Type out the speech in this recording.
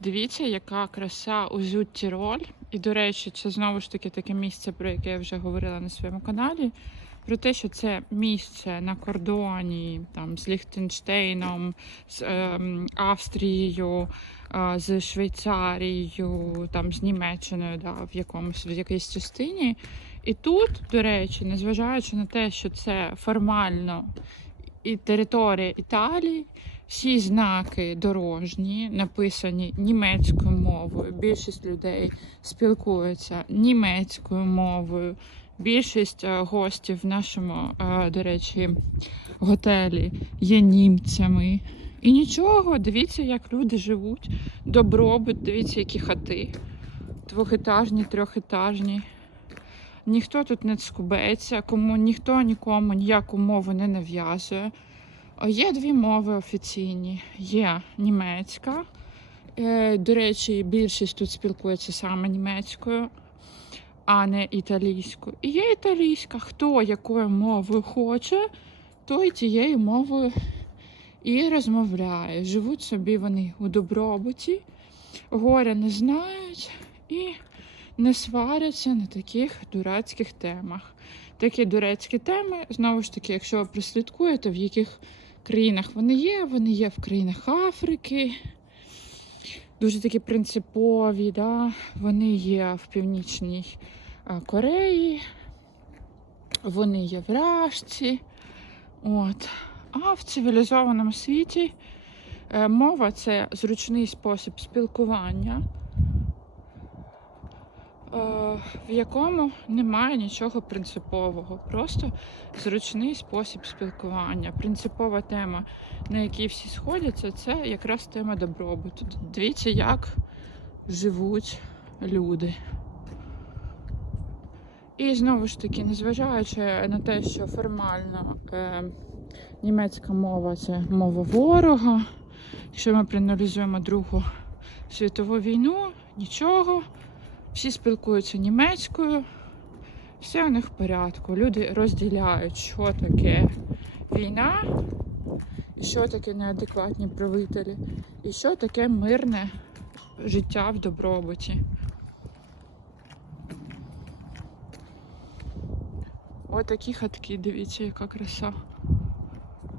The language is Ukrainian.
Дивіться, яка краса у Зют-Тіроль. І, до речі, це знову ж таки таке місце, про яке я вже говорила на своєму каналі. Про те, що це місце на кордоні там, з Ліхтенштейном, з ем, Австрією, е, з Швейцарією, там, з Німеччиною, да, в якомусь в якійсь частині. І тут, до речі, незважаючи на те, що це формально і територія Італії, всі знаки дорожні написані німецькою мовою. Більшість людей спілкуються німецькою мовою. Більшість е, гостів в нашому, е, до речі, готелі є німцями. І нічого, дивіться, як люди живуть. Добробут, дивіться, які хати. Двохетажні, трьохетажні. Ніхто тут не скубеться, кому ніхто нікому ніяку мову не нав'язує. Є дві мови офіційні. Є німецька. Е, До речі, більшість тут спілкується саме німецькою, а не італійською. І є італійська. Хто якою мовою хоче, той тією мовою і розмовляє. Живуть собі вони у добробуті, горя не знають і не сваряться на таких дурацьких темах. Такі дурацькі теми, знову ж таки, якщо ви прослідкуєте, в яких країнах вони є, вони є в країнах Африки. Дуже такі принципові, да? вони є в Північній е, Кореї, вони є в Рашці. От. А в цивілізованому світі е, мова це зручний спосіб спілкування, в якому немає нічого принципового. Просто зручний спосіб спілкування. Принципова тема, на якій всі сходяться, це якраз тема добробуту. Дивіться, як живуть люди. І знову ж таки, незважаючи на те, що формально е, німецька мова це мова ворога. Якщо ми проаналізуємо Другу світову війну, нічого. Всі спілкуються німецькою, все у них в порядку. Люди розділяють, що таке війна, і що таке неадекватні правителі, і що таке мирне життя в добробуті. Отакі хатки, дивіться, яка краса.